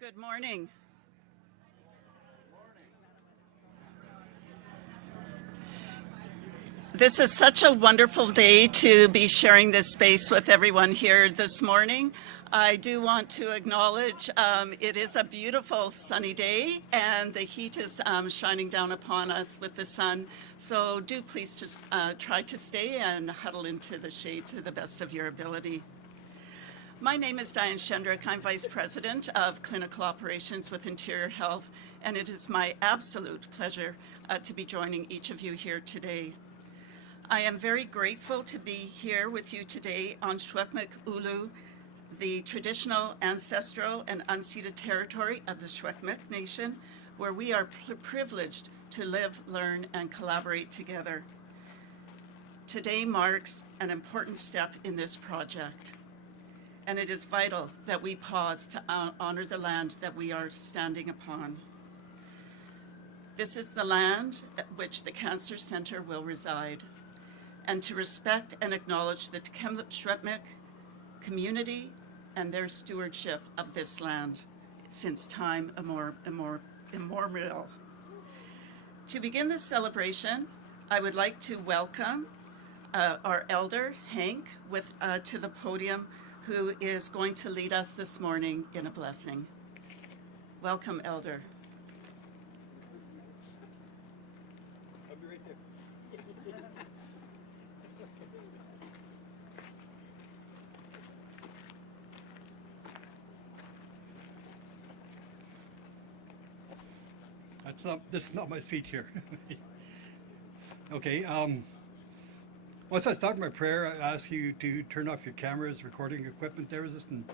Good morning. This is such a wonderful day to be sharing this space with everyone here this morning. I do want to acknowledge it is a beautiful sunny day and the heat is shining down upon us with the sun. So do please just try to stay and huddle into the shade to the best of your ability. My name is Diane Shendrick. I'm Vice President of Clinical Operations with Interior Health, and it is my absolute pleasure to be joining each of you here today. I am very grateful to be here with you today on Secwépemc Ulu, the traditional, ancestral, and unceded territory of the Secwépemc Nation, where we are privileged to live, learn, and collaborate together. Today marks an important step in this project, and it is vital that we pause to honor the land that we are standing upon. This is the land at which the Cancer Centre will reside, and to respect and acknowledge the Kamloops Secwépemc community and their stewardship of this land since time immemorial. To begin this celebration, I would like to welcome our elder, Hank, to the podium, who is going to lead us this morning in a blessing. Welcome, Elder. I'll be right there. This is not my speech here. Okay, once I start my prayer, I ask you to turn off your cameras, recording equipment. And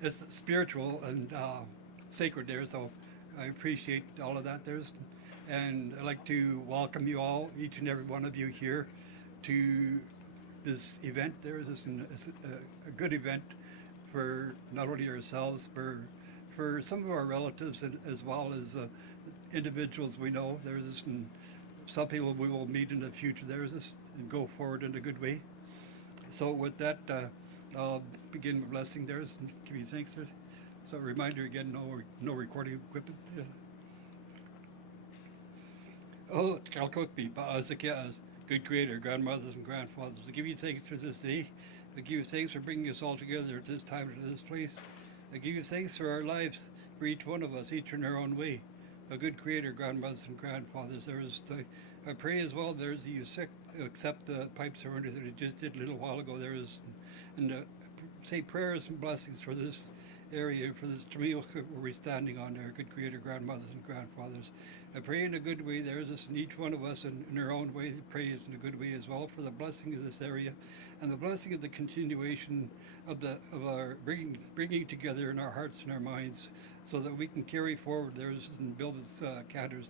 it's spiritual and sacred there, so I appreciate all of that. And I'd like to welcome you all, each and every one of you here, to this event. It's a good event for not only ourselves, for some of our relatives, as well as individuals we know. Some people we will meet in the future. And go forward in a good way. So with that, I'll begin with blessing and give you thanks there. So a reminder again, no recording equipment. Yeah. Oh, Kalkokpi, Ba'azakias, good creator, grandmothers and grandfathers. I give you thanks for this day. I give you thanks for bringing us all together at this time and this place. I give you thanks for our lives, for each one of us, each in our own way. A good creator, grandmothers and grandfathers. I pray as well, you accept the pipe surrender that I just did a little while ago. Say prayers and blessings for this area, for this Tamil we're standing on there, good creator, grandmothers and grandfathers. I pray in a good way, in each one of us in our own way, pray in a good way as well for the blessing of this area and the blessing of the continuation of our bringing together in our hearts and our minds, so that we can carry forward and build this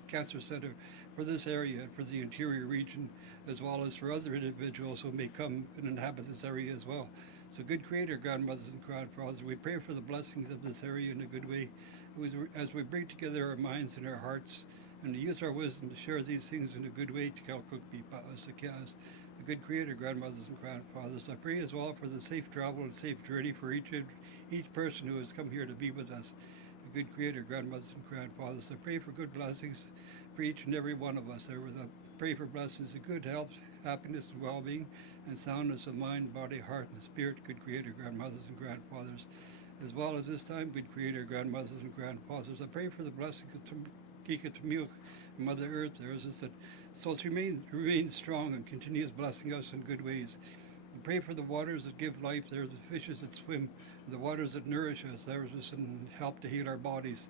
Cancer Centre for this area and for the interior region, as well as for other individuals who may come and inhabit this area as well. So good creator, grandmothers and grandfathers, we pray for the blessings of this area in a good way, as we bring together our minds and our hearts, and to use our wisdom to share these things in a good way to Kalkokpi Pa'asakias, the good creator, grandmothers and grandfathers. I pray as well for the safe travel and safe journey for each person who has come here to be with us. Good creator, grandmothers and grandfathers. I pray for good blessings for each and every one of us. I pray for blessings of good health, happiness and well-being, and soundness of mind, body, heart, and spirit. Good creator, grandmothers and grandfathers. As well as this time, good creator, grandmothers and grandfathers. I pray for the blessing of Kika Tamil, Mother Earth. So remain strong and continues blessing us in good ways. I pray for the waters that give life. There are the fishes that swim, the waters that nourish us. There's us and help to heal our bodies.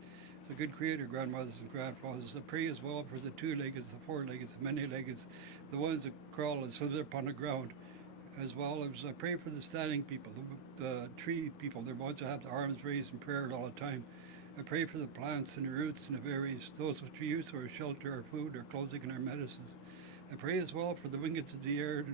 So good creator, grandmothers and grandfathers. I pray as well for the two-legged, the four-legged, the many-legged, the ones that crawl and slither upon the ground. As well as I pray for the standing people, the tree people, the ones that have their arms raised in prayer all the time. I pray for the plants and the roots and the berries, those which we use for our shelter, our food, our clothing, and our medicines. I pray as well for the wings of the air,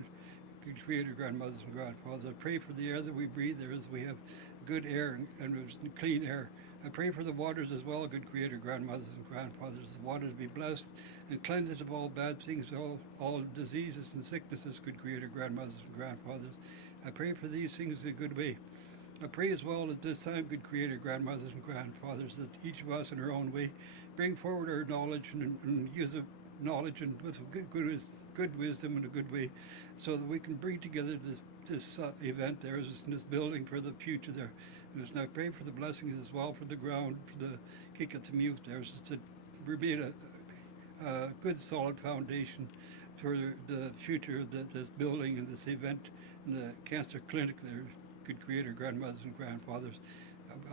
good creator, grandmothers and grandfathers. I pray for the air that we breathe. We have good air and clean air. I pray for the waters as well, good creator, grandmothers and grandfathers. The waters be blessed and cleansed of all bad things, all diseases and sicknesses, good creator, grandmothers and grandfathers. I pray for these things in a good way. I pray as well at this time, good Creator, grandmothers and grandfathers, that each of us in our own way bring forward our knowledge and use of knowledge and with good wisdom in a good way, so that we can bring together this event there is in this building for the future there. And I pray for the blessings as well for the ground, for the Keynote there, to remain a good solid foundation for the future of this building and this event and the cancer clinic there. Good Creator, grandmothers and grandfathers.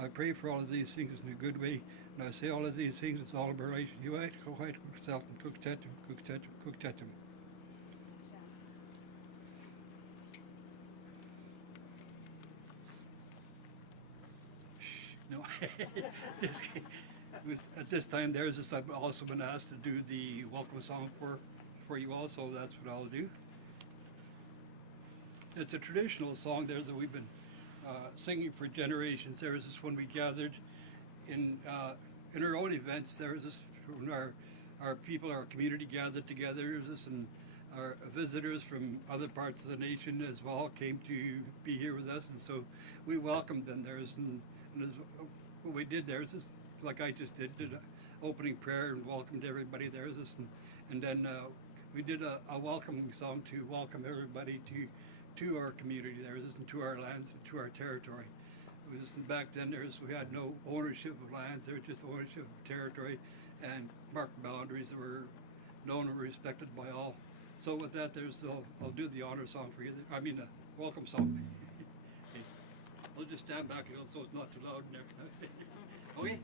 I pray for all of these things in a good way, and I say all of these things with all of our relation. You right, go right, cook tatum. No. At this time, I've also been asked to do the welcome song for you all, so that's what I'll do. It's a traditional song there that we've been singing for generations. There was this when we gathered in our own events. There was this when our people, our community gathered together. There was this, and our visitors from other parts of the nation as well came to be here with us, and so we welcomed them. What we did there is this, like I just did an opening prayer and welcomed everybody. There was this, and then we did a welcoming song to welcome everybody to our community there, and to our lands and to our territory. It was back then we had no ownership of lands, there was just ownership of territory and marked boundaries that were known and respected by all. So with that, I'll do the honor song for you. I mean, a welcome song. Okay. I'll just stand back here so it's not too loud in there. Okay?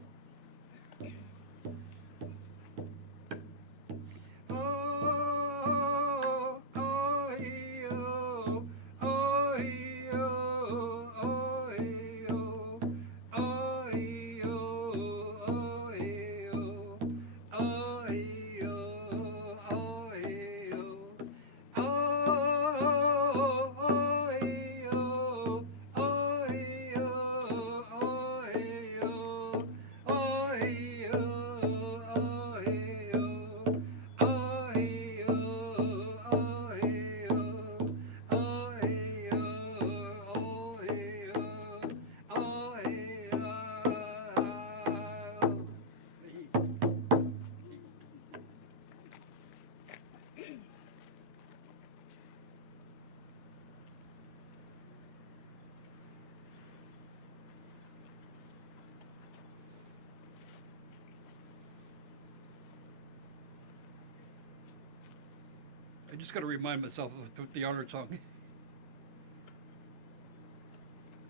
I just got to remind myself of the honor song.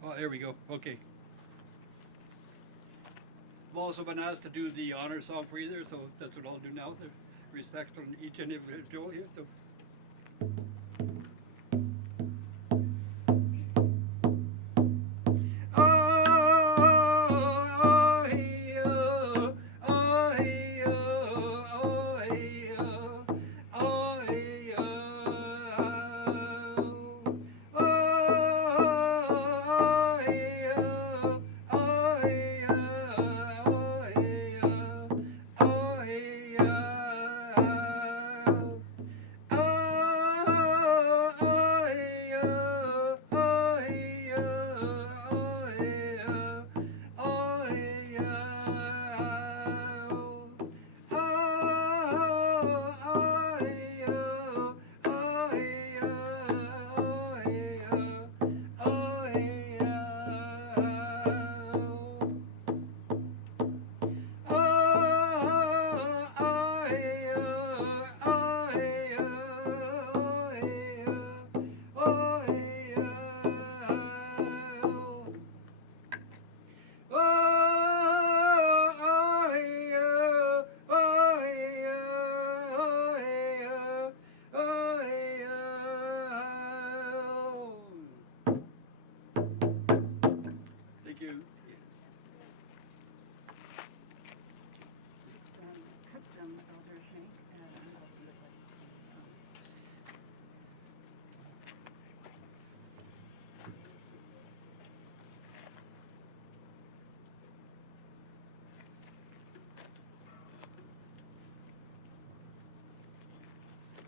Oh, there we go. Okay. I've also been asked to do the honor song for you there, so that's what I'll do now. The respect from each individual here. So.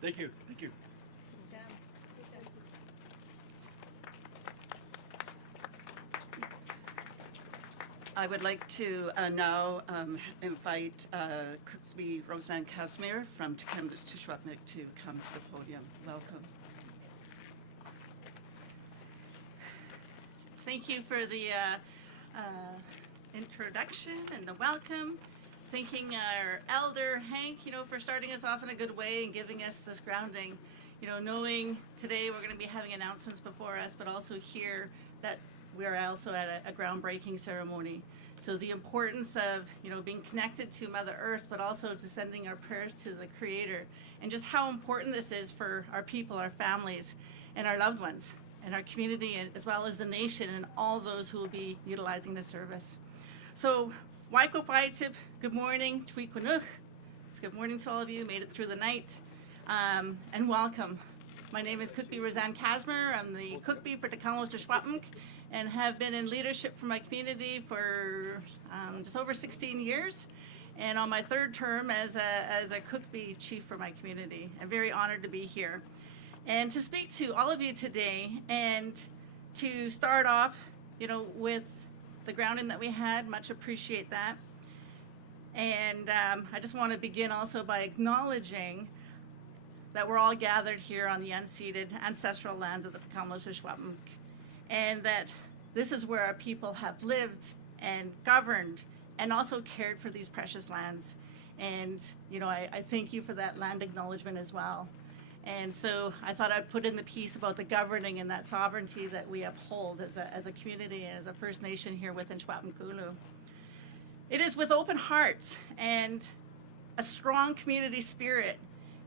Thank you. Thank you. I would like to now invite Cooksby Roseanne Casimir from Kamloops to come to the podium. Welcome. Thank you for the introduction and the welcome. Thanking our elder, Hank, for starting us off in a good way and giving us this grounding. Knowing today we're going to be having announcements before us, but also here that we're also at a groundbreaking ceremony. So the importance of, being connected to Mother Earth, but also to sending our prayers to the Creator, and just how important this is for our people, our families, and our loved ones, and our community, as well as the nation, and all those who will be utilizing the service. So, Waiko Paitip, good morning, Tweequanuch. Good morning to all of you, made it through the night, and welcome. My name is Cookby Roseanne Casimir. I'm the Cookby for the Kamloops to Schwapmunk, and have been in leadership for my community for just over 16 years, and on my third term as a Cookby chief for my community. I'm very honored to be here and to speak to all of you today, and to start off, with the grounding that we had. Much appreciate that. And I just want to begin also by acknowledging that we're all gathered here on the unceded ancestral lands of the Kamloops to Schwapmunk, and that this is where our people have lived and governed and also cared for these precious lands. And, I thank you for that land acknowledgement as well. And so I thought I'd put in the piece about the governing and that sovereignty that we uphold as a community and as a First Nation here within Schwapmunk-Ulu. It is with open hearts and a strong community spirit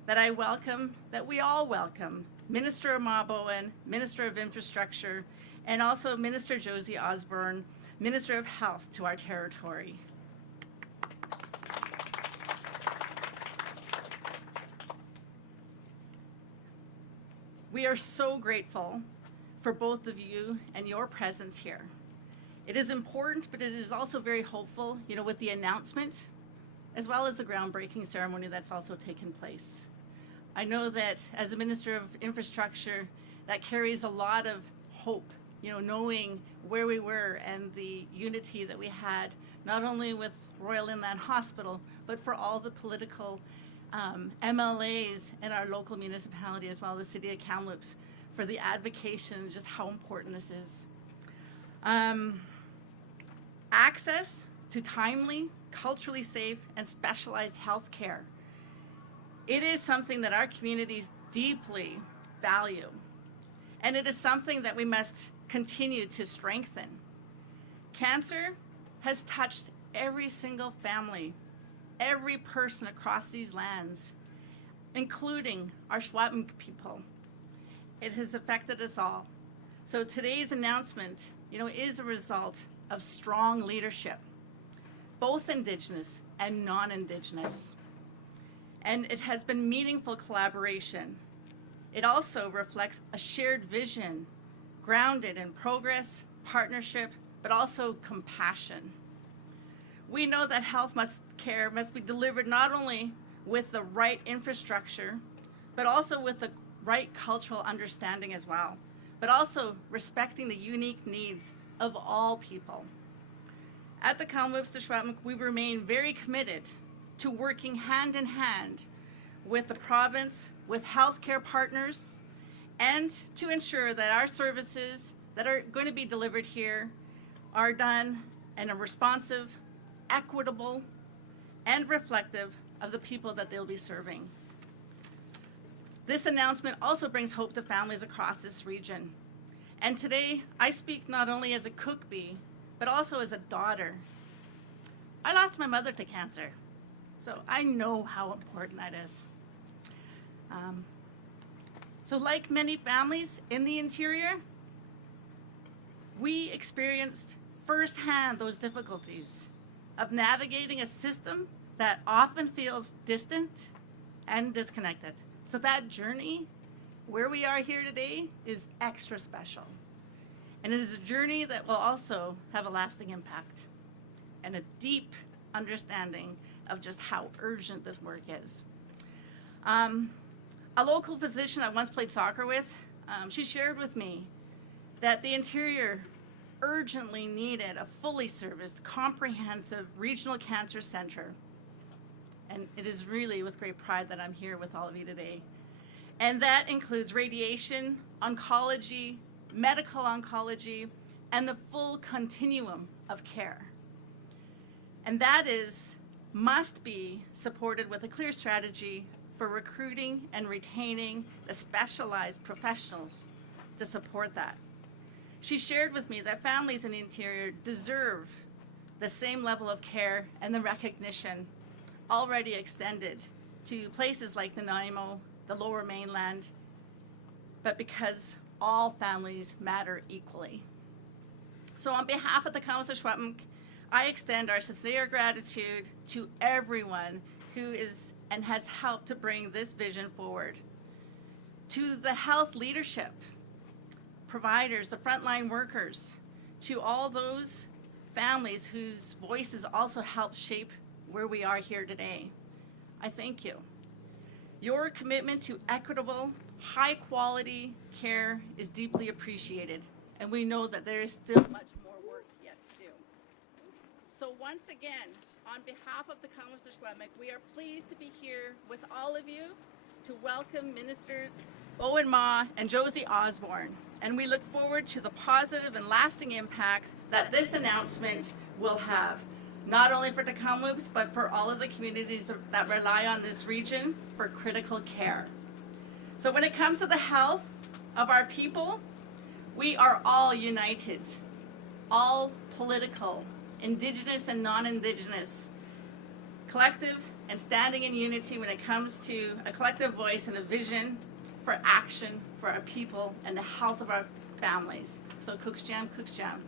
that I welcome, that we all welcome, Minister Amaboan, Minister of Infrastructure, and also Minister Josie Osborne, Minister of Health, to our territory. We are so grateful for both of you and your presence here. It is important, but it is also very hopeful, with the announcement, as well as the groundbreaking ceremony that's also taken place. I know that as a Minister of Infrastructure, that carries a lot of hope, knowing where we were and the unity that we had, not only with Royal Inland Hospital, but for all the political MLAs in our local municipality, as well as the City of Kamloops, for the advocacy and just how important this is. Access to timely, culturally safe, and specialized health care. It is something that our communities deeply value, and it is something that we must continue to strengthen. Cancer has touched every single family, every person across these lands, including our Schwapmunk people. It has affected us all. So today's announcement, is a result of strong leadership, both Indigenous and non-Indigenous. And it has been meaningful collaboration. It also reflects a shared vision, grounded in progress, partnership, but also compassion. We know that health care must be delivered not only with the right infrastructure, but also with the right cultural understanding as well, but also respecting the unique needs of all people. At the Kamloops to Schwapmunk, we remain very committed to working hand in hand with the province, with healthcare partners, and to ensure that our services that are going to be delivered here are done in a responsive, equitable, and reflective of the people that they'll be serving. This announcement also brings hope to families across this region. And today, I speak not only as a Cookby, but also as a daughter. I lost my mother to cancer, so I know how important that is. So like many families in the interior, we experienced firsthand those difficulties of navigating a system that often feels distant and disconnected. So that journey, where we are here today, is extra special. And it is a journey that will also have a lasting impact and a deep understanding of just how urgent this work is. A local physician I once played soccer with, she shared with me that the interior urgently needed a fully serviced, comprehensive regional cancer center. And it is really with great pride that I'm here with all of you today. And that includes radiation, oncology, medical oncology, and the full continuum of care. And that must be supported with a clear strategy for recruiting and retaining the specialized professionals to support that. She shared with me that families in the interior deserve the same level of care and the recognition already extended to places like Nanaimo, the Lower Mainland, but because all families matter equally. So on behalf of the Council of Secwepemc, I extend our sincere gratitude to everyone who is and has helped to bring this vision forward. To the health leadership, providers, the frontline workers, to all those families whose voices also help shape where we are here today, I thank you. Your commitment to equitable, high-quality care is deeply appreciated, and we know that there is still much more work yet to do. So once again, on behalf of the Council of Secwepemc, we are pleased to be here with all of you to welcome Ministers Owen Ma and Josie Osborne, and we look forward to the positive and lasting impact that this announcement will have, not only for the Kamloops, but for all of the communities that rely on this region for critical care. So when it comes to the health of our people, we are all united, all political, Indigenous and non-Indigenous, collective and standing in unity when it comes to a collective voice and a vision for action for our people and the health of our families. So Kuksjam, Kuksjam.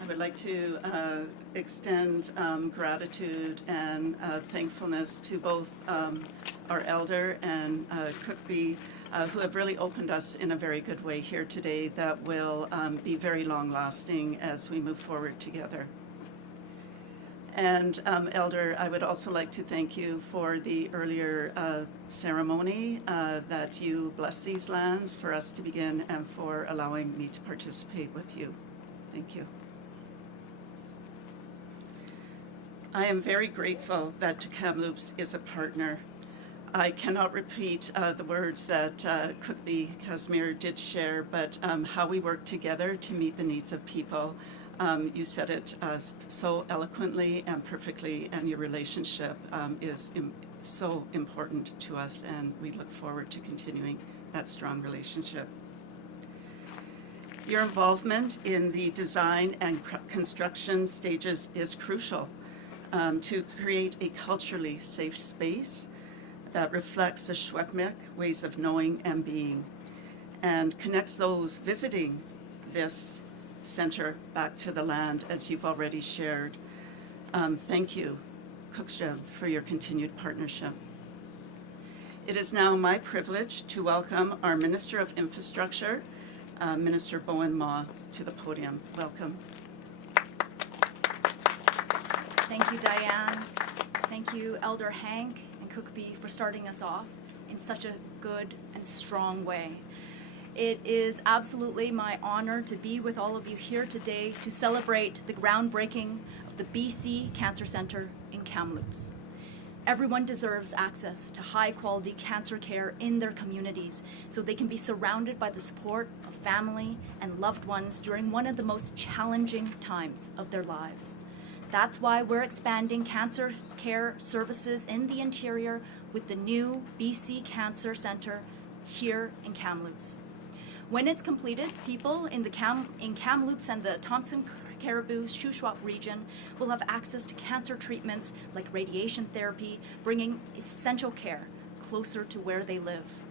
I would like to extend gratitude and thankfulness to both our elder and Cookbee, who have really opened us in a very good way here today that will be very long-lasting as we move forward together. And Elder, I would also like to thank you for the earlier ceremony that you blessed these lands for us to begin and for allowing me to participate with you. Thank you. I am very grateful that Kamloops is a partner. I cannot repeat the words that Cookbee Casimir did share, but how we work together to meet the needs of people. You said it so eloquently and perfectly, and your relationship is so important to us, and we look forward to continuing that strong relationship. Your involvement in the design and construction stages is crucial to create a culturally safe space that reflects the Secwepemc ways of knowing and being and connects those visiting this center back to the land, as you've already shared. Thank you, Kuksjam, for your continued partnership. It is now my privilege to welcome our Minister of Infrastructure, Minister Owen Ma, to the podium. Welcome. Thank you, Diane. Thank you, Elder Hank and Cookbee, for starting us off in such a good and strong way. It is absolutely my honor to be with all of you here today to celebrate the groundbreaking of the BC Cancer Centre in Kamloops. Everyone deserves access to high-quality cancer care in their communities so they can be surrounded by the support of family and loved ones during one of the most challenging times of their lives. That's why we're expanding cancer care services in the interior with the new BC Cancer Centre here in Kamloops. When it's completed, people in Kamloops and the Thompson Caribou Shuswap region will have access to cancer treatments like radiation therapy, bringing essential care closer to where they live.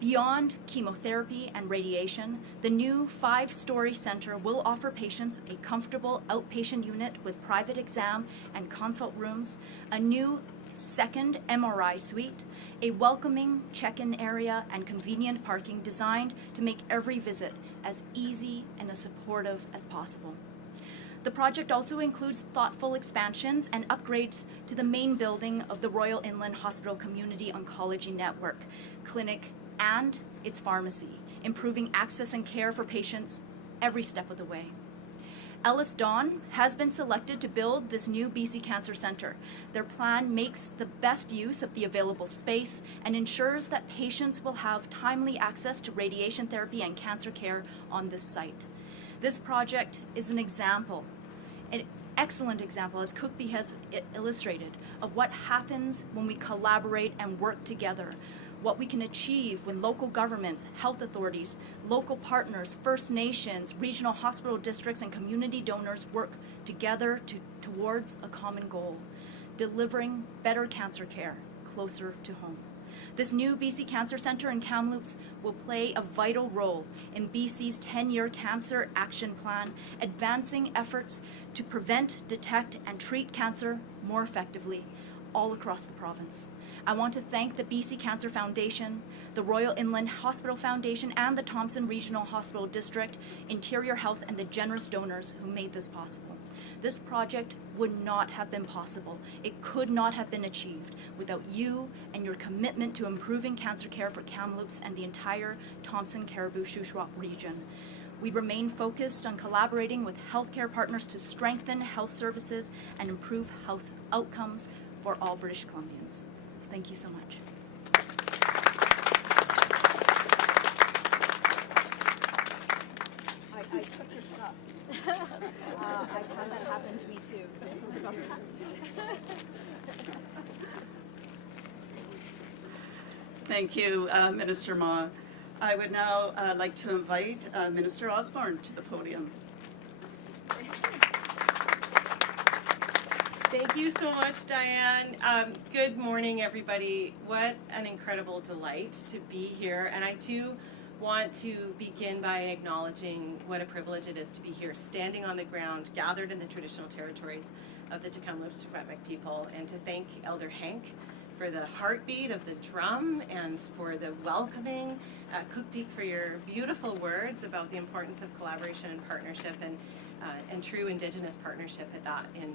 Beyond chemotherapy and radiation, the new 5-story center will offer patients a comfortable outpatient unit with private exam and consult rooms, a new second MRI suite, a welcoming check-in area, and convenient parking designed to make every visit as easy and as supportive as possible. The project also includes thoughtful expansions and upgrades to the main building of the Royal Inland Hospital Community Oncology Network, clinic, and its pharmacy, improving access and care for patients every step of the way. Ellis Dawn has been selected to build this new BC Cancer Centre. Their plan makes the best use of the available space and ensures that patients will have timely access to radiation therapy and cancer care on this site. This project is an example, an excellent example, as Cookbee has illustrated, of what happens when we collaborate and work together, what we can achieve when local governments, health authorities, local partners, First Nations, regional hospital districts, and community donors work together towards a common goal, delivering better cancer care closer to home. This new BC Cancer Centre in Kamloops will play a vital role in BC's 10-year cancer action plan, advancing efforts to prevent, detect, and treat cancer more effectively all across the province. I want to thank the BC Cancer Foundation, the Royal Inland Hospital Foundation, and the Thompson Regional Hospital District, Interior Health, and the generous donors who made this possible. This project would not have been possible. It could not have been achieved without you and your commitment to improving cancer care for Kamloops and the entire Thompson-Caribou-Shuswap region. We remain focused on collaborating with healthcare partners to strengthen health services and improve health outcomes for all British Columbians. Thank you so much. I took your stuff. I've had that happen to me too, so sorry about that. Thank you, Minister Ma. I would now like to invite Minister Osborne to the podium. Thank you so much, Diane. Good morning, everybody. What an incredible delight to be here. And I do want to begin by acknowledging what a privilege it is to be here, standing on the ground, gathered in the traditional territories of the Kamloops-Shuswap people, and to thank Elder Hank for the heartbeat of the drum and for the welcoming, Cookbee for your beautiful words about the importance of collaboration and partnership and true Indigenous partnership at that in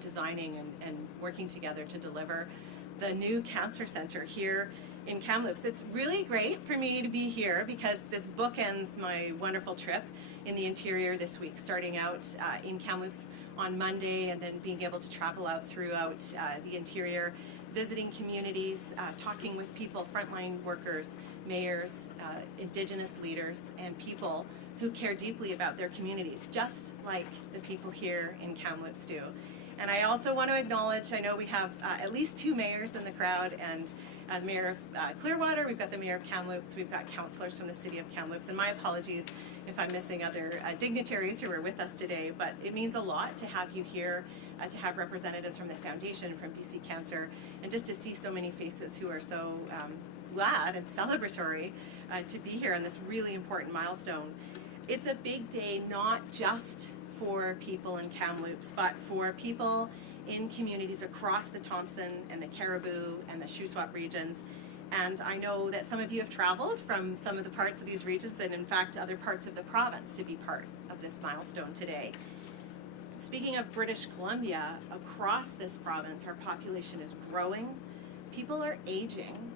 designing and working together to deliver the new cancer center here in Kamloops. It's really great for me to be here because this bookends my wonderful trip in the interior this week, starting out in Kamloops on Monday and then being able to travel out throughout the interior, visiting communities, talking with people, frontline workers, mayors, Indigenous leaders, and people who care deeply about their communities, just like the people here in Kamloops do. And I also want to acknowledge, I know we have at least two mayors in the crowd, and the mayor of Clearwater, we've got the mayor of Kamloops, we've got councillors from the city of Kamloops, and my apologies if I'm missing other dignitaries who are with us today, but it means a lot to have you here, to have representatives from the foundation, from BC Cancer, and just to see so many faces who are so glad and celebratory to be here on this really important milestone. It's a big day, not just for people in Kamloops, but for people in communities across the Thompson and the Caribou and the Shuswap regions. And I know that some of you have traveled from some of the parts of these regions and in fact other parts of the province to be part of this milestone today. Speaking of British Columbia, across this province our population is growing, people are aging,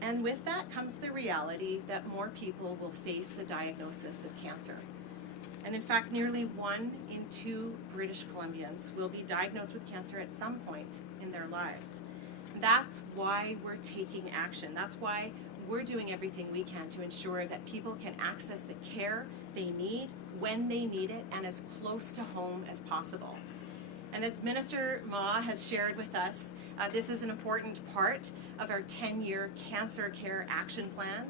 and with that comes the reality that more people will face a diagnosis of cancer. And in fact, nearly 1 in 2 British Columbians will be diagnosed with cancer at some point in their lives. And that's why we're taking action. That's why we're doing everything we can to ensure that people can access the care they need when they need it and as close to home as possible. And as Minister Ma has shared with us, this is an important part of our 10-year Cancer Care Action Plan,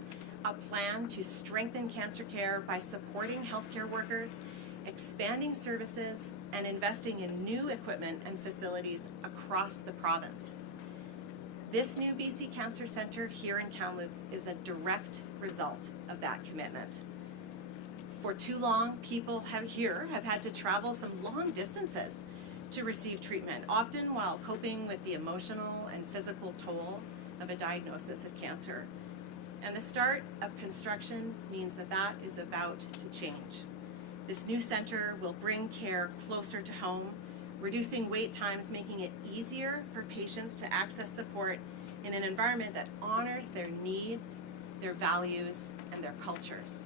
a plan to strengthen cancer care by supporting healthcare workers, expanding services, and investing in new equipment and facilities across the province. This new BC Cancer Centre here in Kamloops is a direct result of that commitment. For too long, people have had to travel some long distances to receive treatment, often while coping with the emotional and physical toll of a diagnosis of cancer. And the start of construction means that that is about to change. This new center will bring care closer to home, reducing wait times, making it easier for patients to access support in an environment that honors their needs, their values, and their cultures.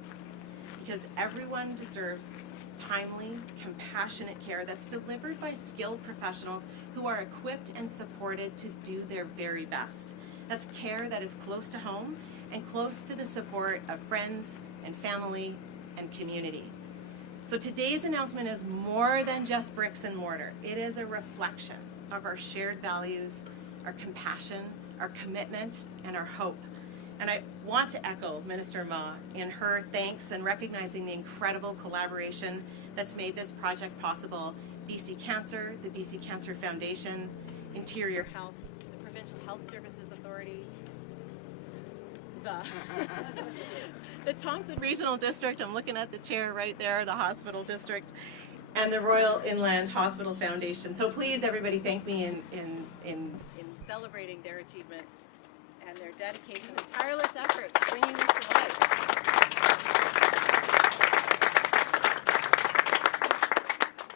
Because everyone deserves timely, compassionate care that's delivered by skilled professionals who are equipped and supported to do their very best. That's care that is close to home and close to the support of friends and family and community. So today's announcement is more than just bricks and mortar. It is a reflection of our shared values, our compassion, our commitment, and our hope. And I want to echo Minister Ma in her thanks and recognizing the incredible collaboration that's made this project possible. BC Cancer, the BC Cancer Foundation, Interior Health, the Provincial Health Services Authority, the Thompson Regional District, I'm looking at the chair right there, the hospital district, and the Royal Inland Hospital Foundation. So please, everybody, thank me in celebrating their achievements and their dedication and tireless efforts bringing this to life.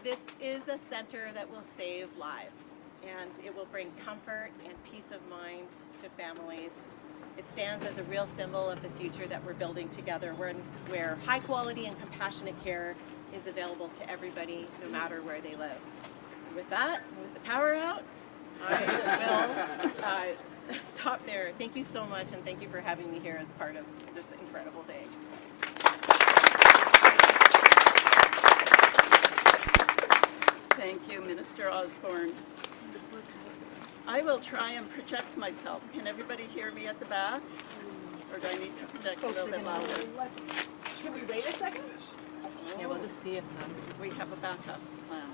This is a center that will save lives, and it will bring comfort and peace of mind to families. It stands as a real symbol of the future that we're building together, where high quality and compassionate care is available to everybody, no matter where they live. And with that, with the power out, I will stop there. Thank you so much, and thank you for having me here as part of this incredible day. Thank you, Minister Osborne. I will try and project myself. Can everybody hear me at the back? Or do I need to project a little bit louder? Should we wait a second? Yeah, we'll just see if We have a backup plan.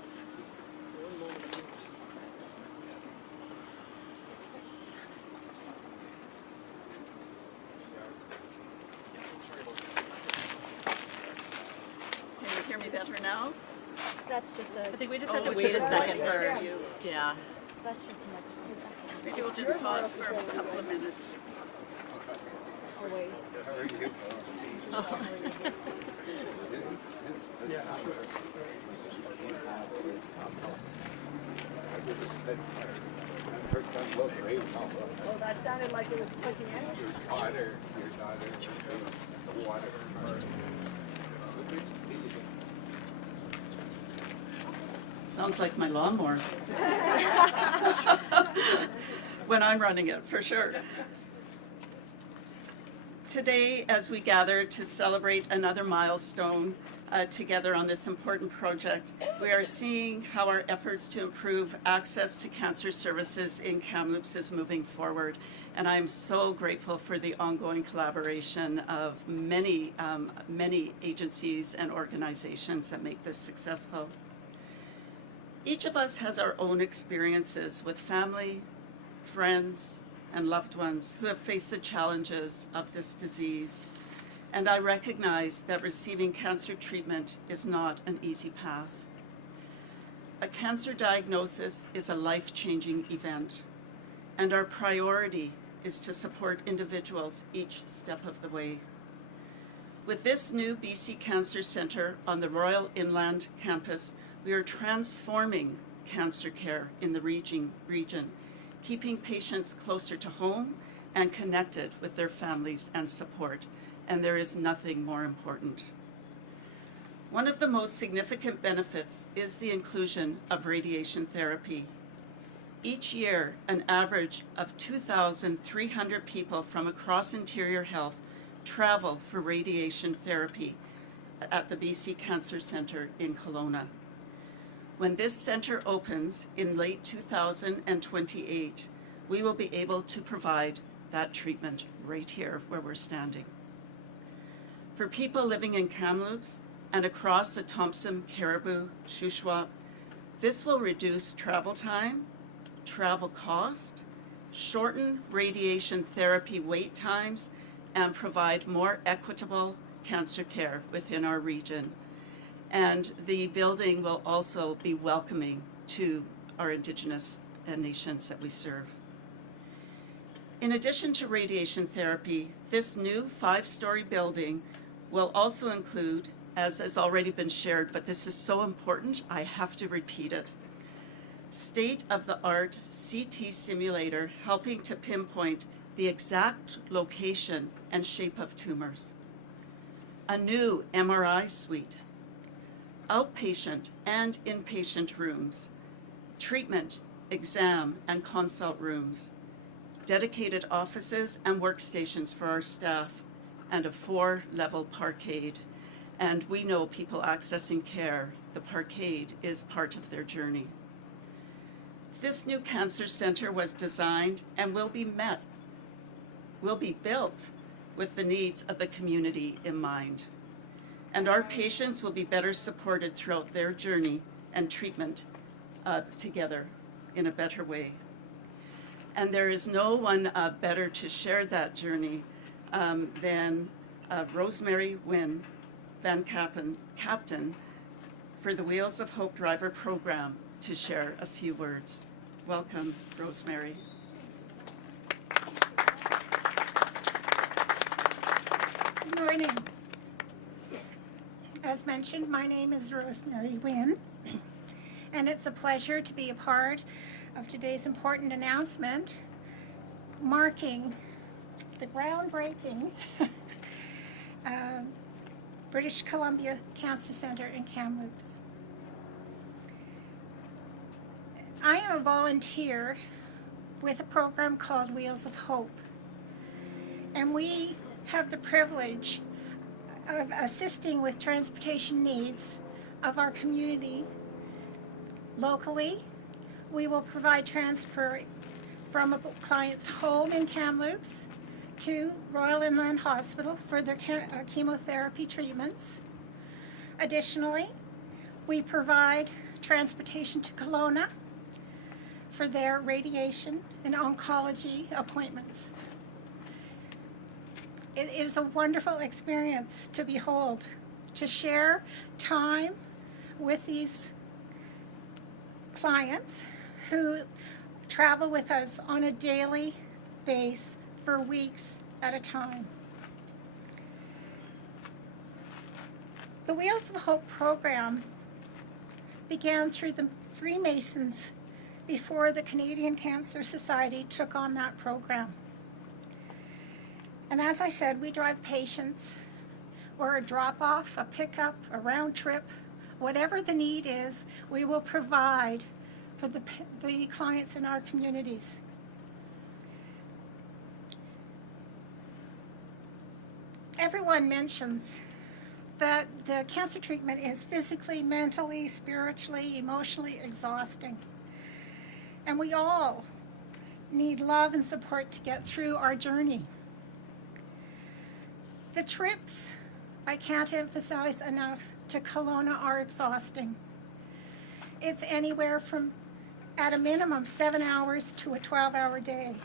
Can you hear me better now? That's just I think we just have to wait a second for you. Yeah. that's just an excellent. Maybe we'll just pause for a couple of minutes. Always. Well, that sounded like it was clicking in. Your daughter, the water. So good to see you. Sounds like my lawnmower. When I'm running it, for sure. Today, as we gather to celebrate another milestone together on this important project, we are seeing how our efforts to improve access to cancer services in Kamloops is moving forward. And I'm so grateful for the ongoing collaboration of many agencies and organizations that make this successful. Each of us has our own experiences with family, friends, and loved ones who have faced the challenges of this disease. And I recognize that receiving cancer treatment is not an easy path. A cancer diagnosis is a life-changing event, and our priority is to support individuals each step of the way. With this new BC Cancer Centre on the Royal Inland campus, we are transforming cancer care in the region, keeping patients closer to home and connected with their families and support, and there is nothing more important. One of the most significant benefits is the inclusion of radiation therapy. Each year, an average of 2,300 people from across Interior Health travel for radiation therapy at the BC Cancer Centre in Kelowna. When this center opens in late 2028, we will be able to provide that treatment right here where we're standing. For people living in Kamloops and across the Thompson, Caribou, Shuswap, this will reduce travel time, travel cost, shorten radiation therapy wait times, and provide more equitable cancer care within our region. And the building will also be welcoming to our Indigenous nations that we serve. In addition to radiation therapy, this new 5-story building will also include, as has already been shared, but this is so important, I have to repeat it, state-of-the-art CT simulator helping to pinpoint the exact location and shape of tumors. A new MRI suite, outpatient and inpatient rooms, treatment, exam, and consult rooms, dedicated offices and workstations for our staff, and a 4-level parkade. And we know people accessing care, the parkade is part of their journey. This new cancer center was designed and will be built with the needs of the community in mind. And our patients will be better supported throughout their journey and treatment together in a better way. And there is no one better to share that journey than Rosemary Wynn Van Captain for the Wheels of Hope Driver program to share a few words. Welcome, Rosemary. Good morning. As mentioned, my name is Rosemary Wynn, and it's a pleasure to be a part of today's important announcement marking the groundbreaking British Columbia Cancer Centre in Kamloops. I am a volunteer with a program called Wheels of Hope, and we have the privilege of assisting with transportation needs of our community locally. We will provide transport from a client's home in Kamloops to Royal Inland Hospital for their chemotherapy treatments. Additionally, we provide transportation to Kelowna for their radiation and oncology appointments. It is a wonderful experience to behold, to share time with these clients who travel with us on a daily basis for weeks at a time. The Wheels of Hope program began through the Freemasons before the Canadian Cancer Society took on that program. And as I said, we drive patients, or a drop-off, a pickup, a round trip, whatever the need is, we will provide for the clients in our communities. Everyone mentions that the cancer treatment is physically, mentally, spiritually, emotionally exhausting. And we all need love and support to get through our journey. The trips, I can't emphasize enough, to Kelowna are exhausting. It's anywhere from, at a minimum, 7 hours to a 12-hour day,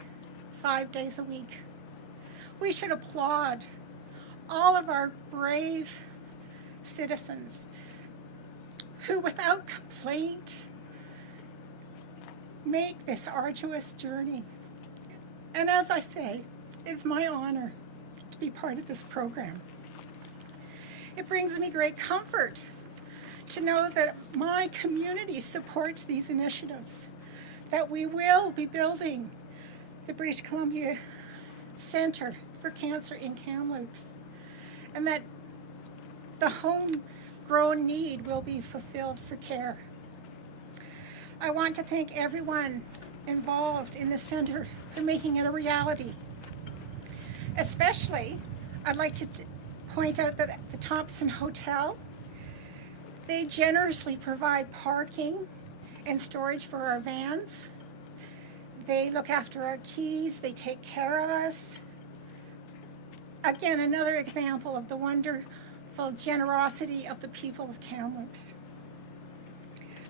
5 days a week. We should applaud all of our brave citizens who, without complaint, make this arduous journey. And as I say, it's my honor to be part of this program. It brings me great comfort to know that my community supports these initiatives, that we will be building the British Columbia Centre for Cancer in Kamloops, and that the homegrown need will be fulfilled for care. I want to thank everyone involved in the centre for making it a reality. Especially, I'd like to point out that the Thompson Hotel, they generously provide parking and storage for our vans. They look after our keys, they take care of us. Again, another example of the wonderful generosity of the people of Kamloops.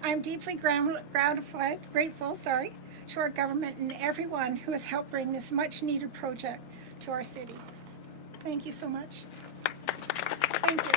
I'm deeply grateful to our government and everyone who has helped bring this much needed project to our city. Thank you so much. Thank you.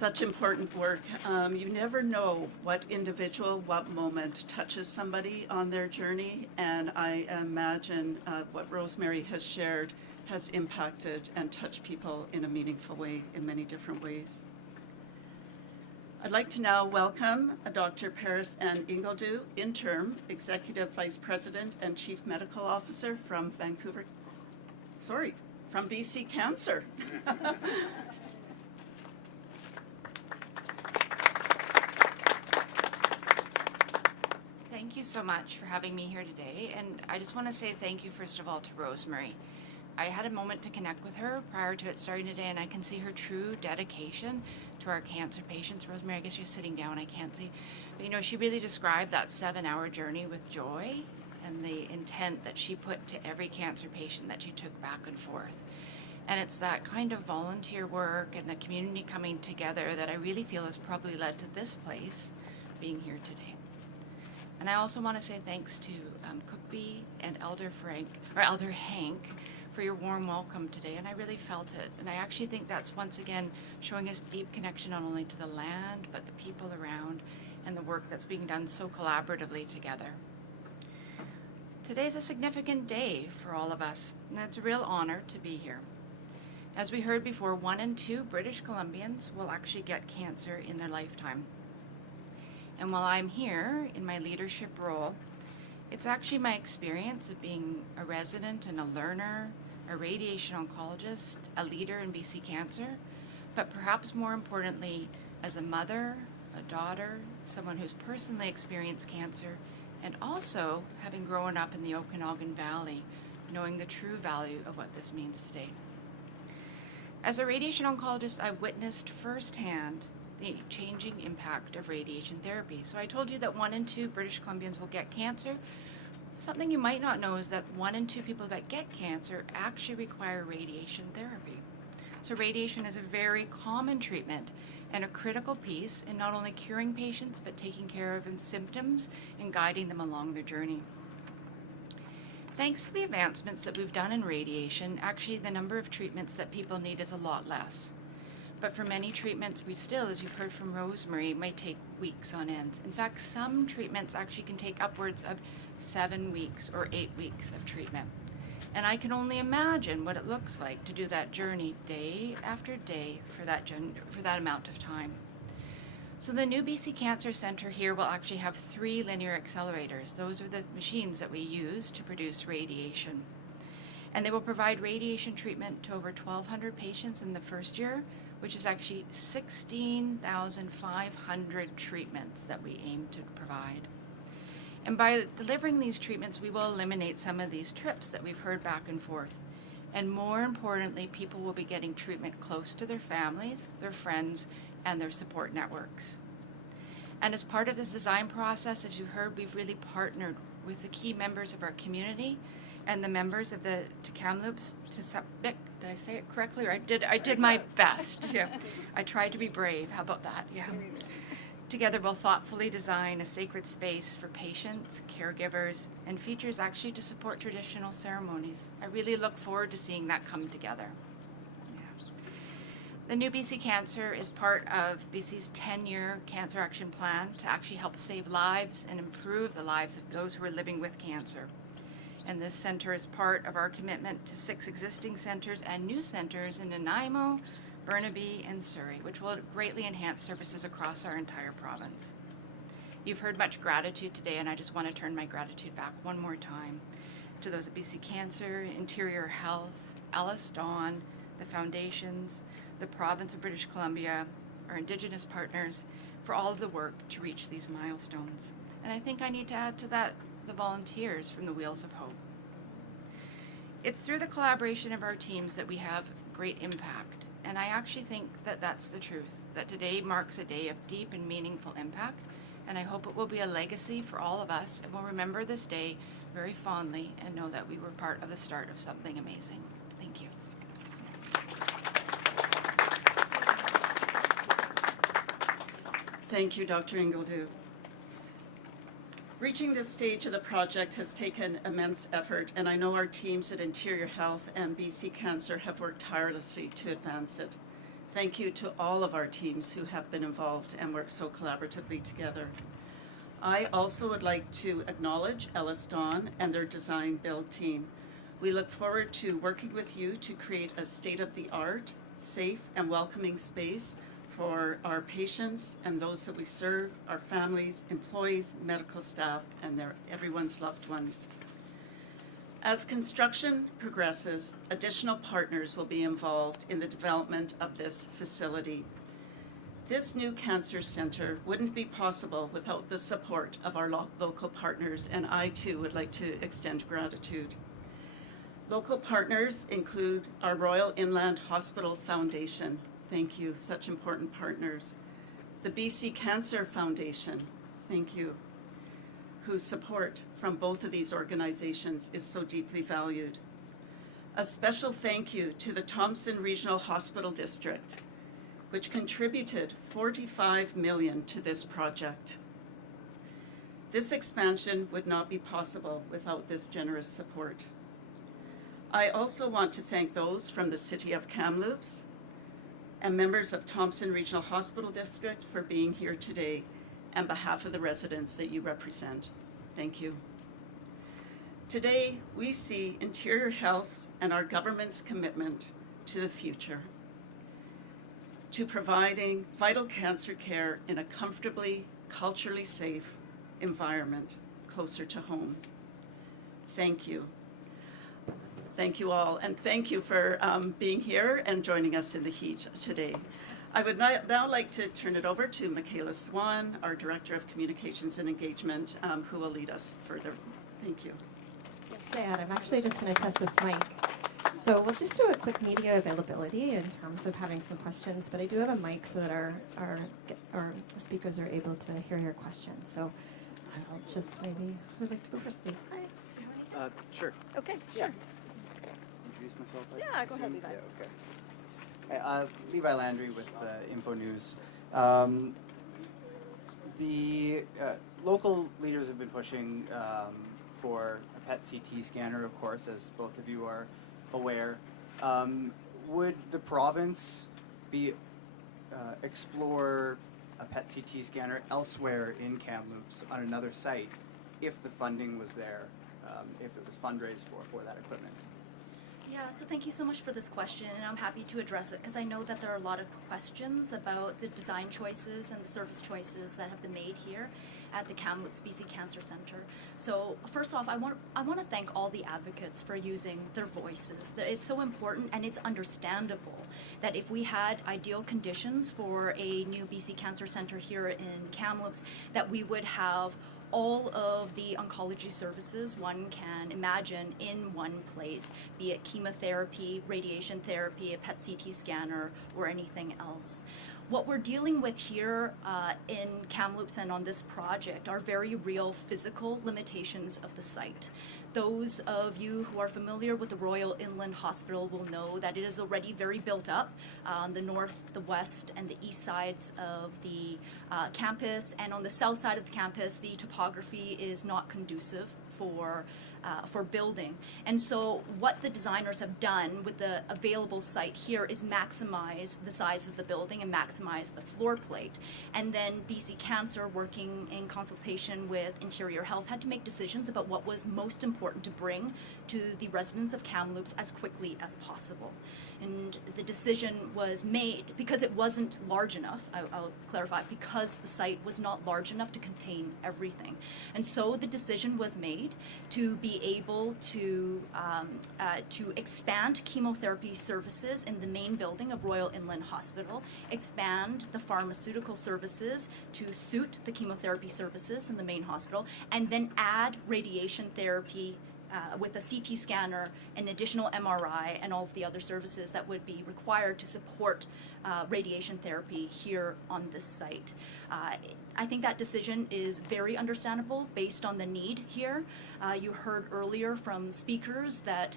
Such important work. You never know what individual, what moment touches somebody on their journey, and I imagine what Rosemary has shared has impacted and touched people in a meaningful way in many different ways. I'd like to now welcome Dr. Paris Ann Ingledew, Interim Executive Vice President and Chief Medical Officer from BC Cancer. Thank you so much for having me here today, and I just want to say thank you first of all to Rosemary. I had a moment to connect with her prior to it starting today, and I can see her true dedication to our cancer patients. Rosemary, I guess you're sitting down, I can't see. But you know, she really described that 7-hour journey with joy and the intent that she put to every cancer patient that she took back and forth. And it's that kind of volunteer work and the community coming together that I really feel has probably led to this place being here today. And I also want to say thanks to Cookbee and Elder Hank for your warm welcome today, and I really felt it. And I actually think that's once again showing us deep connection not only to the land, but the people around and the work that's being done so collaboratively together. Today's a significant day for all of us, and it's a real honor to be here. As we heard before, 1 in 2 British Columbians will actually get cancer in their lifetime. And while I'm here in my leadership role, it's actually my experience of being a resident and a learner, a radiation oncologist, a leader in BC Cancer, but perhaps more importantly, as a mother, a daughter, someone who's personally experienced cancer, and also having grown up in the Okanagan Valley, knowing the true value of what this means today. As a radiation oncologist, I've witnessed firsthand the changing impact of radiation therapy. So I told you that 1 in 2 British Columbians will get cancer. Something you might not know is that 1 in 2 people that get cancer actually require radiation therapy. So radiation is a very common treatment and a critical piece in not only curing patients, but taking care of symptoms and guiding them along their journey. Thanks to the advancements that we've done in radiation, actually the number of treatments that people need is a lot less. But for many treatments, we still, as you've heard from Rosemary, might take weeks on end. In fact, some treatments actually can take upwards of 7 weeks or 8 weeks of treatment. And I can only imagine what it looks like to do that journey day after day for that amount of time. So the new BC Cancer Centre here will actually have 3 linear accelerators. Those are the machines that we use to produce radiation. And they will provide radiation treatment to over 1,200 patients in the first year, which is actually 16,500 treatments that we aim to provide. And by delivering these treatments, we will eliminate some of these trips that we've heard back and forth. And more importantly, people will be getting treatment close to their families, their friends, and their support networks. And as part of this design process, as you heard, we've really partnered with the key members of our community and the members of the Kamloops. Did I say it correctly? Or I did my best. Yeah, I tried to be brave. How about that? Yeah. Together, we'll thoughtfully design a sacred space for patients, caregivers, and features actually to support traditional ceremonies. I really look forward to seeing that come together. Yeah. The new BC Cancer is part of BC's 10-year Cancer Action Plan to actually help save lives and improve the lives of those who are living with cancer. And this center is part of our commitment to 6 existing centers and new centers in Nanaimo, Burnaby, and Surrey, which will greatly enhance services across our entire province. You've heard much gratitude today, and I just want to turn my gratitude back one more time to those at BC Cancer, Interior Health, Ellis Dawn, the foundations, the province of British Columbia, our Indigenous partners, for all of the work to reach these milestones. And I think I need to add to that the volunteers from the Wheels of Hope. It's through the collaboration of our teams that we have great impact. And I actually think that that's the truth, that today marks a day of deep and meaningful impact, and I hope it will be a legacy for all of us, and we'll remember this day very fondly and know that we were part of the start of something amazing. Thank you. Thank you, Dr. Ingledew. Reaching this stage of the project has taken immense effort, and I know our teams at Interior Health and BC Cancer have worked tirelessly to advance it. Thank you to all of our teams who have been involved and worked so collaboratively together. I also would like to acknowledge Ellis Dawn and their design build team. We look forward to working with you to create a state-of-the-art, safe and welcoming space for our patients and those that we serve, our families, employees, medical staff, and everyone's loved ones. As construction progresses, additional partners will be involved in the development of this facility. This new cancer center wouldn't be possible without the support of our local partners, and I too would like to extend gratitude. Local partners include our Royal Inland Hospital Foundation. Thank you, such important partners. The BC Cancer Foundation, thank you, whose support from both of these organizations is so deeply valued. A special thank you to the Thompson Regional Hospital District, which contributed $45 million to this project. This expansion would not be possible without this generous support. I also want to thank those from the City of Kamloops and members of Thompson Regional Hospital District for being here today on behalf of the residents that you represent. Thank you. Today, we see Interior Health and our government's commitment to the future, to providing vital cancer care in a comfortably, culturally safe environment closer to home. Thank you. Thank you all, and thank you for being here and joining us in the heat today. I would now like to turn it over to Michaela Swan, our Director of Communications and Engagement, who will lead us further. Thank you. Yes, Diane, I'm actually just going to test this mic. So we'll just do a quick media availability in terms of having some questions, but I do have a mic so that our speakers are able to hear your questions. So I'll just maybe would like to go first. Lee. Sure. Okay, Yeah. sure. Introduce myself. Yeah, go ahead, Levi. Yeah, okay. Levi Landry with Info News. The local leaders have been pushing for a PET CT scanner, of course, as both of you are aware. Would the province explore a PET CT scanner elsewhere in Kamloops on another site if the funding was there, if it was fundraised for that equipment? Yeah, so thank you so much for this question, and I'm happy to address it because I know that there are a lot of questions about the design choices and the service choices that have been made here at the Kamloops BC Cancer Center. So first off, I want to thank all the advocates for using their voices. It's so important, and it's understandable that if we had ideal conditions for a new BC Cancer Center here in Kamloops, that we would have all of the oncology services one can imagine in one place, be it chemotherapy, radiation therapy, a PET CT scanner, or anything else. What we're dealing with here in Kamloops and on this project are very real physical limitations of the site. Those of you who are familiar with the Royal Inland Hospital will know that it is already very built up on the north, the west, and the east sides of the campus. And on the south side of the campus, the topography is not conducive for building. And so what the designers have done with the available site here is maximize the size of the building and maximize the floor plate. And then BC Cancer, working in consultation with Interior Health, had to make decisions about what was most important to bring to the residents of Kamloops as quickly as possible. And the decision was made because it wasn't large enough, I'll clarify, because the site was not large enough to contain everything. And so the decision was made to be able to expand chemotherapy services in the main building of Royal Inland Hospital, expand the pharmaceutical services to suit the chemotherapy services in the main hospital, and then add radiation therapy with a CT scanner, an additional MRI, and all of the other services that would be required to support radiation therapy here on this site. I think that decision is very understandable based on the need here. You heard earlier from speakers that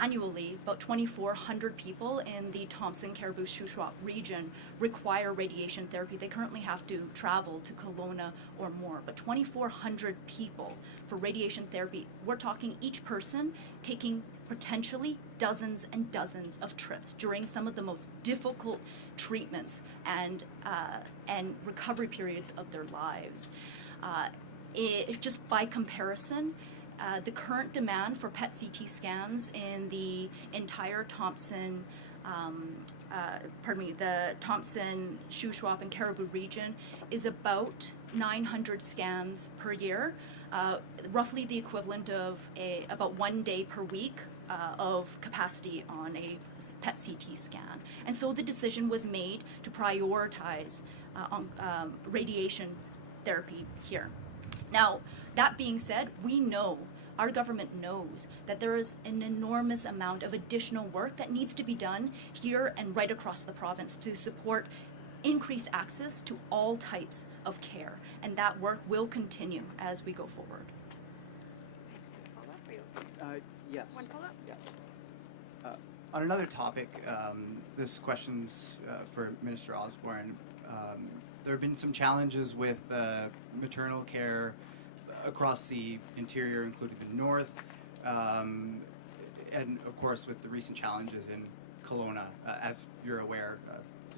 annually about 2,400 people in the Thompson-Caribou-Shuswap region require radiation therapy. They currently have to travel to Kelowna or more, but 2,400 people for radiation therapy. We're talking each person taking potentially dozens and dozens of trips during some of the most difficult treatments and recovery periods of their lives. Just by comparison, the current demand for PET CT scans in the entire Thompson, the Thompson, Shuswap, and Caribou region is about 900 scans per year, roughly the equivalent of about 1 day per week of capacity on a PET CT scan. And so the decision was made to prioritize radiation therapy here. Now, that being said, we know, our government knows, that there is an enormous amount of additional work that needs to be done here and right across the province to support increased access to all types of care. And that work will continue as we go forward. Yes. One follow-up? Yeah. On another topic, this question's for Minister Osborne. There have been some challenges with maternal care across the interior, including the north, and of course with the recent challenges in Kelowna. As you're aware,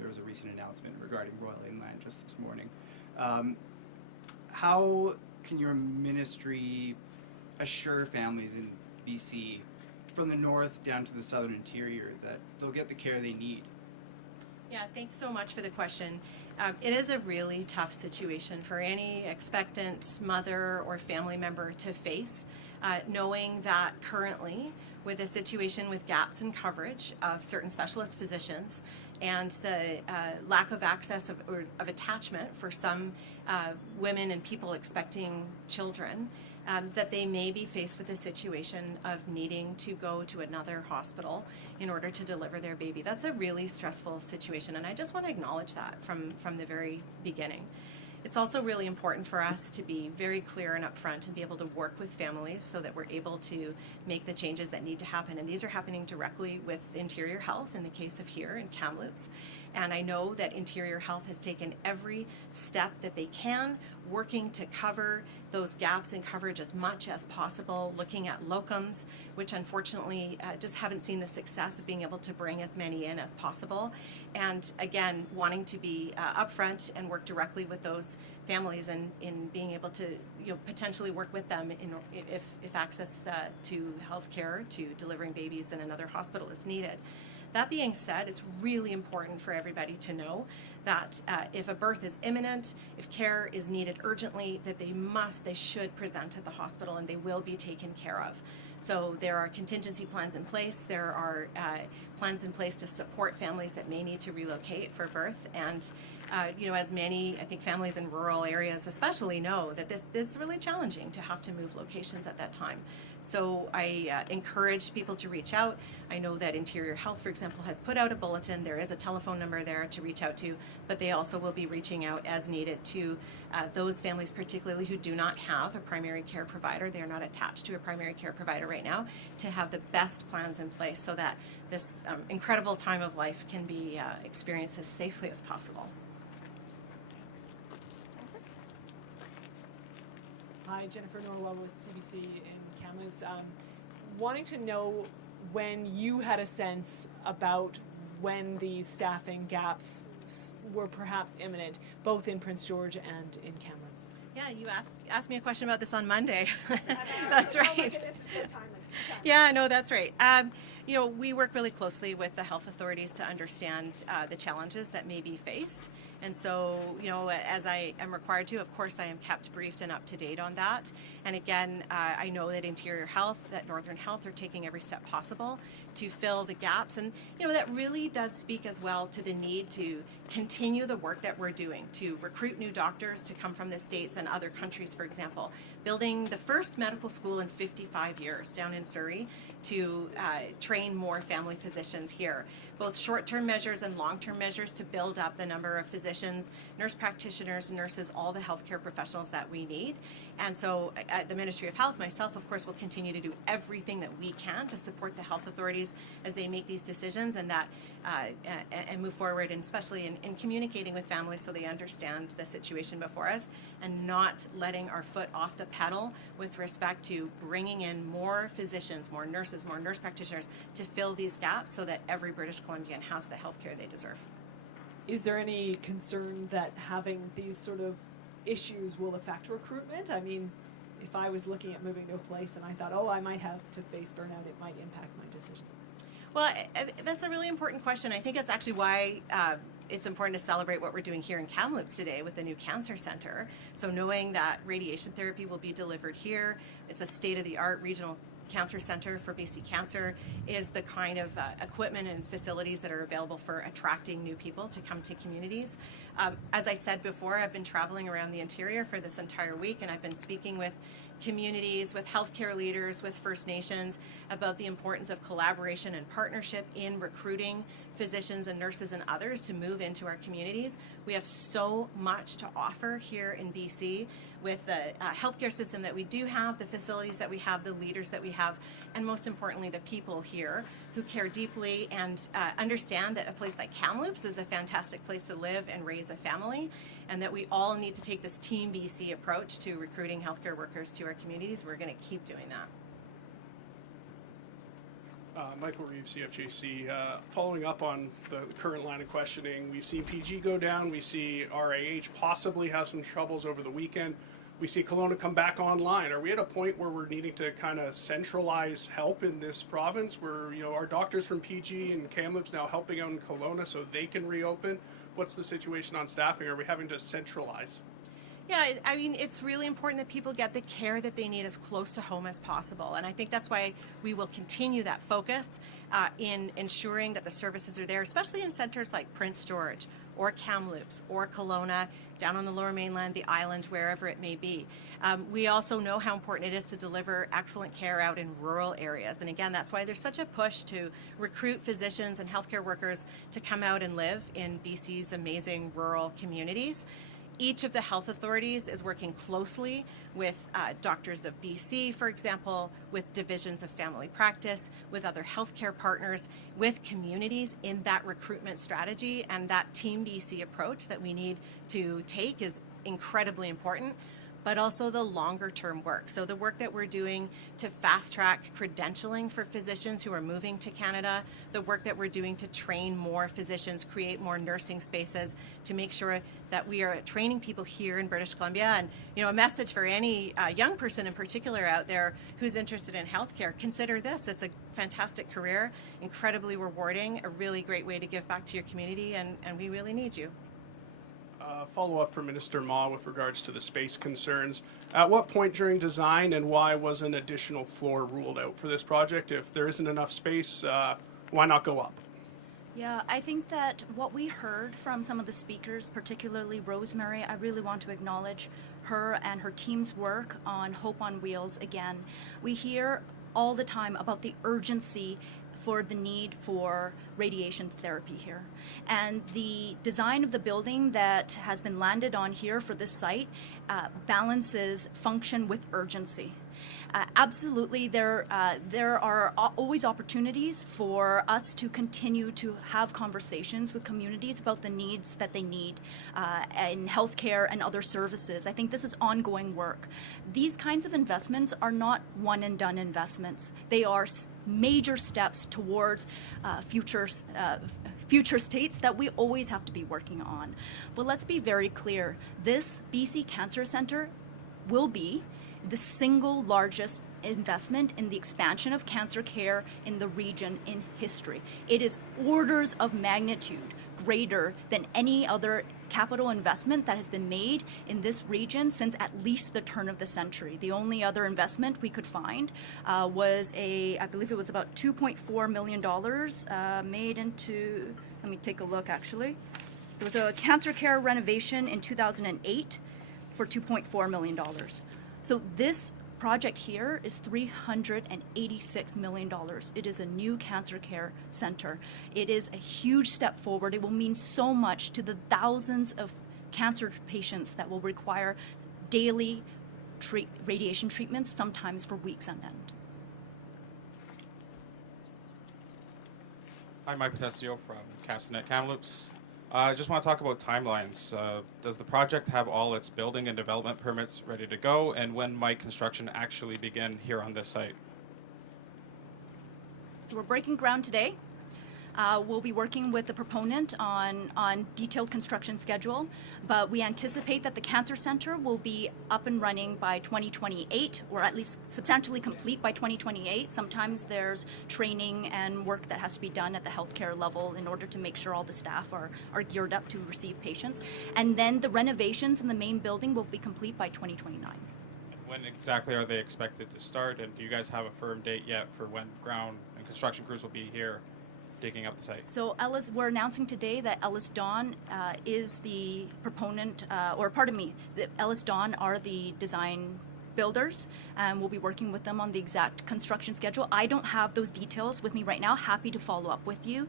there was a recent announcement regarding Royal Inland just this morning. How can your ministry assure families in BC from the north down to the southern interior that they'll get the care they need? Yeah, thanks so much for the question. It is a really tough situation for any expectant mother or family member to face, knowing that currently, with a situation with gaps in coverage of certain specialist physicians and the lack of access of attachment for some women and people expecting children, that they may be faced with a situation of needing to go to another hospital in order to deliver their baby. That's a really stressful situation, and I just want to acknowledge that from the very beginning. It's also really important for us to be very clear and upfront and be able to work with families so that we're able to make the changes that need to happen. And these are happening directly with Interior Health in the case of here in Kamloops. And I know that Interior Health has taken every step that they can, working to cover those gaps in coverage as much as possible, looking at locums, which unfortunately just haven't seen the success of being able to bring as many in as possible. And again, wanting to be upfront and work directly with those families and in being able to potentially work with them if access to health care, to delivering babies in another hospital is needed. That being said, it's really important for everybody to know that if a birth is imminent, if care is needed urgently, that they should present at the hospital and they will be taken care of. So there are contingency plans in place. There are plans in place to support families that may need to relocate for birth. And as many, I think, families in rural areas especially know that this is really challenging to have to move locations at that time. So I encourage people to reach out. I know that Interior Health, for example, has put out a bulletin. There is a telephone number there to reach out to, but they also will be reaching out as needed to those families, particularly who do not have a primary care provider. They are not attached to a primary care provider right now, to have the best plans in place so that this incredible time of life can be experienced as safely as possible. Hi, Jennifer Norwell with CBC in Kamloops. Wanting to know when you had a sense about when the staffing gaps were perhaps imminent, both in Prince George and in Kamloops. Yeah, you asked me a question about this on Monday. That's right. Yeah, no, that's right. We work really closely with the health authorities to understand the challenges that may be faced. And so, as I am required to, of course, I am kept briefed and up to date on that. And again, I know that Interior Health, that Northern Health are taking every step possible to fill the gaps. And, that really does speak as well to the need to continue the work that we're doing, to recruit new doctors to come from the States and other countries, for example. Building the first medical school in 55 years down in Surrey to train more family physicians here. Both short-term measures and long-term measures to build up the number of physicians, nurse practitioners, nurses, all the healthcare professionals that we need. And so at the Ministry of Health, myself, of course, will continue to do everything that we can to support the health authorities as they make these decisions and that and move forward, and especially in communicating with families so they understand the situation before us and not letting our foot off the pedal with respect to bringing in more physicians physicians, more nurses, more nurse practitioners to fill these gaps so that every British Columbian has the healthcare they deserve. Is there any concern that having these sort of issues will affect recruitment? I mean, if I was looking at moving to a place and I thought, oh, I might have to face burnout, it might impact my decision. Well, that's a really important question. I think that's actually why it's important to celebrate what we're doing here in Kamloops today with the new cancer center. So knowing that radiation therapy will be delivered here, it's a state-of-the-art regional cancer center for BC Cancer, is the kind of equipment and facilities that are available for attracting new people to come to communities. As I said before, I've been traveling around the interior for this entire week, and I've been speaking with communities, with healthcare leaders, with First Nations about the importance of collaboration and partnership in recruiting physicians and nurses and others to move into our communities. We have so much to offer here in BC with the healthcare system that we do have, the facilities that we have, the leaders that we have, and most importantly, the people here who care deeply and understand that a place like Kamloops is a fantastic place to live and raise a family, and that we all need to take this Team BC approach to recruiting healthcare workers to our communities. We're going to keep doing that. Michael Reeves, CFJC. Following up on the current line of questioning, we've seen PG go down. We see RAH possibly have some troubles over the weekend. We see Kelowna come back online. Are we at a point where we're needing to kind of centralize help in this province, where our doctors from PG and Kamloops now helping out in Kelowna so they can reopen? What's the situation on staffing? Are we having to centralize? Yeah, I mean, it's really important that people get the care that they need as close to home as possible. And I think that's why we will continue that focus in ensuring that the services are there, especially in centers like Prince George or Kamloops or Kelowna, down on the Lower Mainland, the island, wherever it may be. We also know how important it is to deliver excellent care out in rural areas. And again, that's why there's such a push to recruit physicians and healthcare workers to come out and live in BC's amazing rural communities. Each of the health authorities is working closely with Doctors of BC, for example, with divisions of family practice, with other healthcare partners, with communities in that recruitment strategy. And that Team BC approach that we need to take is incredibly important, but also the longer term work. So the work that we're doing to fast track credentialing for physicians who are moving to Canada, the work that we're doing to train more physicians, create more nursing spaces, to make sure that we are training people here in British Columbia. And a message for any young person in particular out there who's interested in healthcare, consider this. It's a fantastic career, incredibly rewarding, a really great way to give back to your community, and we really need you. Follow-up from Minister Ma with regards to the space concerns. At what point during design and why was an additional floor ruled out for this project? If there isn't enough space, why not go up? Yeah, I think that what we heard from some of the speakers, particularly Rosemary, I really want to acknowledge her and her team's work on Hope on Wheels again. We hear all the time about the urgency for the need for radiation therapy here. And the design of the building that has been landed on here for this site balances function with urgency. Absolutely, there are always opportunities for us to continue to have conversations with communities about the needs that they need in healthcare and other services. I think this is ongoing work. These kinds of investments are not one and done investments. They are major steps towards future states that we always have to be working on. But let's be very clear, this BC Cancer Centre will be the single largest investment in the expansion of cancer care in the region in history. It is orders of magnitude greater than any other capital investment that has been made in this region since at least the turn of the century. The only other investment we could find was I believe it was about $2.4 million made into, let me take a look actually. There was a cancer care renovation in 2008 for $2.4 million. So this project here is $386 million. It is a new cancer care center. It is a huge step forward. It will mean so much to the thousands of cancer patients that will require daily radiation treatments, sometimes for weeks on end. Hi, Mike Potestio from Castanet Kamloops. I just want to talk about timelines. Does the project have all its building and development permits ready to go, and when might construction actually begin here on this site? So we're breaking ground today. We'll be working with the proponent on detailed construction schedule, but we anticipate that the Cancer Center will be up and running by 2028, or at least substantially complete by 2028. Sometimes there's training and work that has to be done at the healthcare level in order to make sure all the staff are geared up to receive patients. And then the renovations in the main building will be complete by 2029. When exactly are they expected to start, and do you guys have a firm date yet for when ground and construction crews will be here digging up the site? So we're announcing today that Ellis Dawn is the proponent, Ellis Dawn are the design builders, and we'll be working with them on the exact construction schedule. I don't have those details with me right now. Happy to follow up with you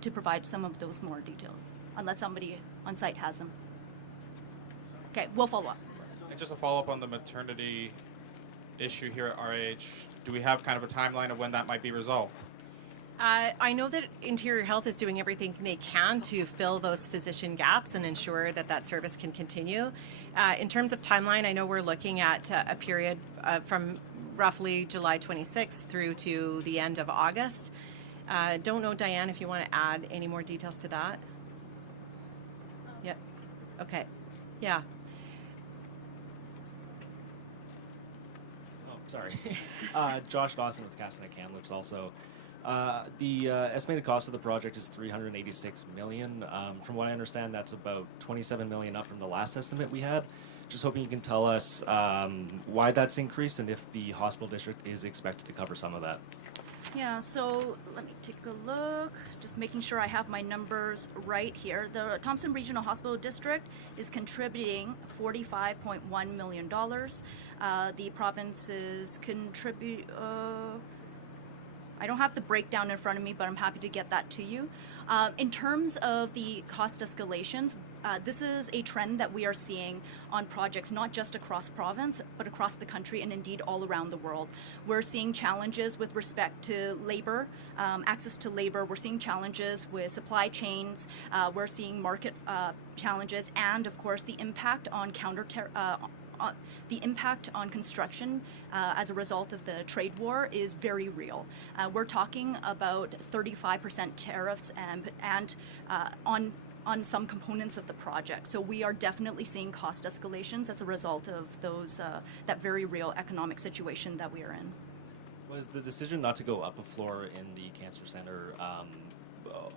to provide some of those more details, unless somebody on site has them. Okay, we'll follow up. And just a follow-up on the maternity issue here at RAH, do we have kind of a timeline of when that might be resolved? I know that Interior Health is doing everything they can to fill those physician gaps and ensure that that service can continue. In terms of timeline, I know we're looking at a period from roughly July 26th through to the end of August. Don't know, Diane, if you want to add any more details to that. Yep. Okay. Yeah. Oh, sorry. Josh Dawson with Castanet Kamloops also. The estimated cost of the project is $386 million. From what I understand, that's about $27 million up from the last estimate we had. Just hoping you can tell us why that's increased and if the hospital district is expected to cover some of that. Yeah, so let me take a look. Just making sure I have my numbers right here. The Thompson Regional Hospital District is contributing $45.1 million. The provinces contribute... I don't have the breakdown in front of me, but I'm happy to get that to you. In terms of the cost escalations, this is a trend that we are seeing on projects, not just across province, but across the country and indeed all around the world. We're seeing challenges with respect to labor, access to labor. We're seeing challenges with supply chains. We're seeing market challenges, and of course the impact on the impact on construction as a result of the trade war is very real. We're talking about 35% tariffs and on some components of the project. So we are definitely seeing cost escalations as a result of those that very real economic situation that we are in. Was the decision not to go up a floor in the Cancer Center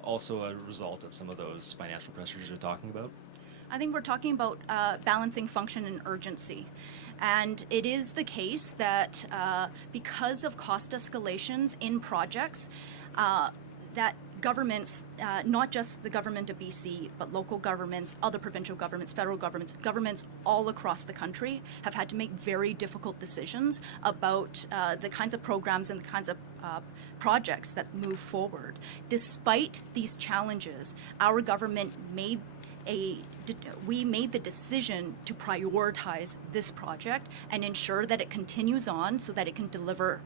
also a result of some of those financial pressures you're talking about? I think we're talking about balancing function and urgency. And it is the case that because of cost escalations in projects, that governments, not just the government of BC, but local governments, other provincial governments, federal governments all across the country have had to make very difficult decisions about the kinds of programs and the kinds of projects that move forward. Despite these challenges, our government made the decision to prioritize this project and ensure that it continues on so that it can deliver